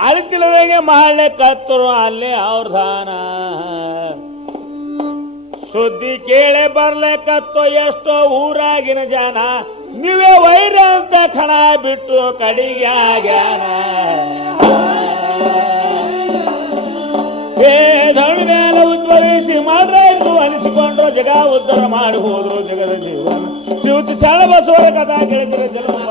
ಅಳಿತಿಲವೆಗೆ ಮಾಡ್ಲಿಕ್ಕತ್ತರು ಅಲ್ಲೇ ಅವ್ರ ದಾನ ಸುದ್ದಿ ಕೇಳೆ ಬರ್ಲಿಕ್ಕತ್ತೋ ಎಷ್ಟೋ ಊರಾಗಿನ ಜನ ನೀವೇ ವೈರ ಅಂತ ಖಣ ಬಿಟ್ಟು ಕಡಿಗೆ ಆಗ್ಯಾನ ಧರಣಿ ಮೇಲೆ ಉದ್ಭವಿಸಿ ಮಾಡ್ರಾಯ್ತು ಅನಿಸಿಕೊಂಡ್ರು ಜಗ ಉದ್ಧಾರ ಮಾಡಿ ಹೋದ್ರು ಜಗದ ಜೀವನ ಶಿವತಿ ಶಾಳ ಬಸವರ ಕಥಾ ಕೇಳಿದ್ರೆ ಜನ್ಮ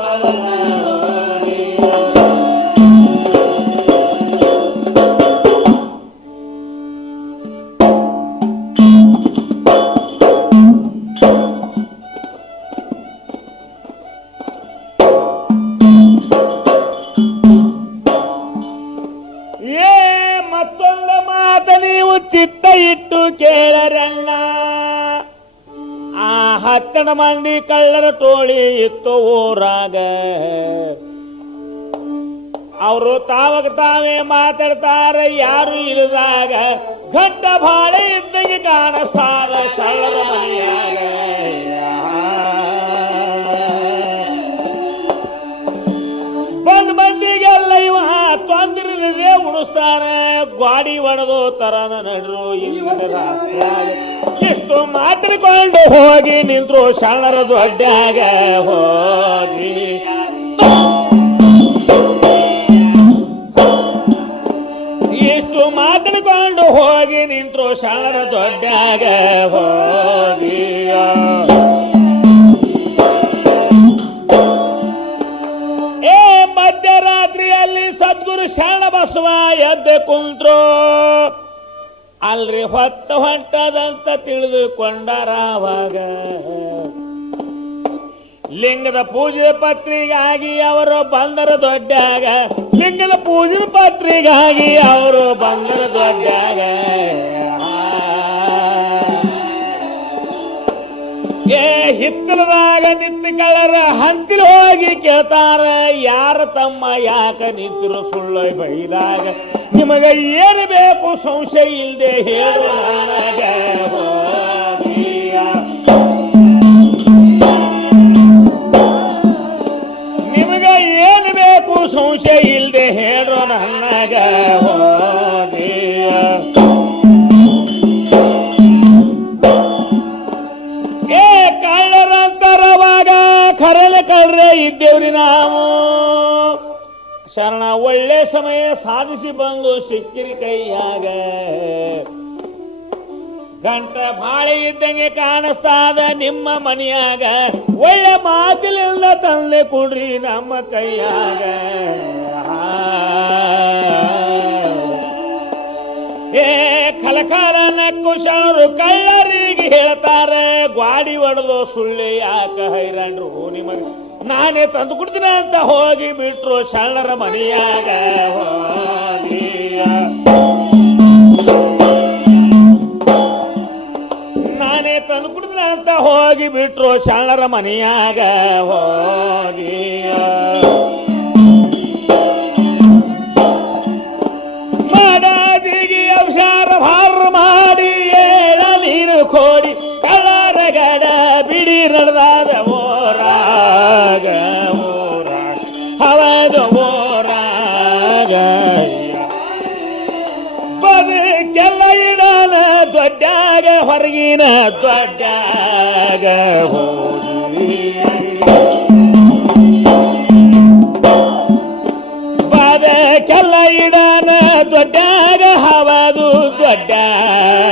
ಮತ್ತೊಂದು ಮಾತ ನೀವು ಚಿತ್ತ ಇಟ್ಟು ಕೇಳರಣ್ಣ ಆ 10 ಮಂದಿ ಕಳ್ಳರ ಟೋಳಿ ಇತ್ತು ಊರಾಗ ಅವರು ತಾವಾಗ ತಾವೇ ಮಾತಾಡ್ತಾರೆ ಯಾರು ಇಲ್ಲದಾಗ ಘಟ್ಟ ಬಾಳೆ ಇದ್ದಂಗೆ ಕಾಣಿಸ್ತಾರ ಶಳ್ಳರ ಮನೆಯಾಗ ಬಂದ್ ಮಂದಿಗೆಲ್ಲ ಇವ ತೊಂದ್ರೆ ಉಣಿಸ್ತಾನ ಗಾಡಿ ಒಡೆದು ತರನ ನಡ್ರು ಎಷ್ಟು ಮಾತಾಡಿಕೊಂಡು ಹೋಗಿ ನಿಂತ್ರು ಶರಣರ ದೊಡ್ಡಾಗ ಹೋಗಿ ಎಷ್ಟು ಮಾತಾಡಿಕೊಂಡು ಹೋಗಿ ನಿಂತ್ರು ಶರಣರ ದೊಡ್ಡಾಗ ಹೋಗಿ ಮಧ್ಯರಾತ್ರಿಯಲ್ಲಿ ಸದ್ಗುರು ಶರಣ ಬಸವ ಎದ್ದು ಕುಂತ್ರು ಅಲ್ರಿ ಹೊಂಟದಂತ ತಿಳಿದುಕೊಂಡರಾವಾಗ ಲಿಂಗದ ಪೂಜೆ ಪತ್ರಿಗಾಗಿ ಅವರು ಬಂದರ ದೊಡ್ಡಾಗ ಲಿಂಗದ ಪೂಜೆ ಪತ್ರಿಗಾಗಿ ಅವರು ಬಂದರ ದೊಡ್ಡಾಗ ಹಿತ್ತಲದಾಗ ನಿಂತು ಕಳ್ಳರ ಹಂತಿಲ್ ಹೋಗಿ ಕೇಳ್ತಾರ ಯಾರ ತಮ್ಮ ಯಾಕ ನಿಂತಿರು ಸುಳ್ಳು ಬೈದಾಗ ನಿಮಗ ಏನು ಬೇಕು ಸಂಶಯ ಇಲ್ಲದೆ ಹೇಳು ನನಗ ನಿಮಗ ಏನು ಬೇಕು ಸಂಶಯ ಇಲ್ಲದೆ ಹೇಳು ನನಗ ಕಳ್ಳರಂತರವಾಗ ಖರಲೆ ಕಳ್ರೆ ಇದ್ದೇವ್ರಿ ನಾವು ಶರಣ ಒಳ್ಳೆ ಸಮಯ ಸಾಧಿಸಿ ಬಂದು ಸಿಕ್ಕಿರಿ ಕೈಯಾಗ ಗಂಟ ಬಾಳೆ ಇದ್ದಂಗೆ ಕಾಣಿಸ್ತಾದ ನಿಮ್ಮ ಮನೆಯಾಗ ಒಳ್ಳೆ ಮಾತಿಲಿಂದ ತಂದೆ ಕೊಡ್ರಿ ನಮ್ಮ ಕೈಯಾಗ ಕಲಕಾಲ ನಕ್ಕು ಶರಣರು ಕಳ್ಳರಿಗೆ ಹೇಳ್ತಾರೆ ಗಾಡಿ ಹೊಡೆದು ಸುಳ್ಳೆ ಯಾಕ ಹೈರಾಣ್ರು ನಿಮಗೆ ನಾನೇ ತಂದು ಕೊಡ್ತೀನಿ ಅಂತ ಹೋಗಿ ಬಿಟ್ರು ಶರಣರ ಮನೆಯಾಗ ನಾನೇ ತಂದು ಕೊಡ್ತೀನಿ ಅಂತ ಹೋಗಿ ಬಿಟ್ರು ಶರಣರ ಮನೆಯಾಗ ಹೋಗಿ ಭಾರ ಮಾಡಿ ಏಳ ನೀರು ಕೋಡಿ ಕಳ್ಳರಗಡ ಬಿಡಿ ನಡೆದಾದ ಓರಾಗ ಹವದು ಓರಾಗ ಬದುಕೆಲ್ಲ ಇಡನ ದೊಡ್ಡಾಗ ಹೊರಗಿನ ದೊಡ್ಡಾಗ ಹೋಗಿ ಬದುಕೆಲ್ಲ ಇಡನ ದೊಡ್ಡಾಗ ಹೊರಗಿನ ದೊಡ್ಡಾಗ ಹೋಗಿ ಬದುಕೆಲ್ಲ ಇಡನ ದೊಡ್ಡಾಗ ಹವದು ದೊಡ್ಡಾಗ ಹೋಗಿ ಬದುಕೆಲ್ಲ ಇಡನ ದೊಡ್ಡಾಗ ಹೊರಗಿನ ದೊಡ್ಡಾಗ ಹೋಗಿ ಬದುಕೆಲ್ಲ ಇಡನ ದೊಡ್ಡಾಗ ಹವದು ದೊಡ್ಡಾಗ ಹೋಗಿ ಬದುಕೆಲ್ಲ ಇಡನ ದೊಡ್ಡಾಗ ಹೊರಗಿನ ದೊಡ್ಡಾಗ ಹೋಗಿ ಬದುಕೆಲ್ಲ ಇಡನ ದೊಡ್ಡಾಗ ಹವದು ದೊಡ್ಡಾಗ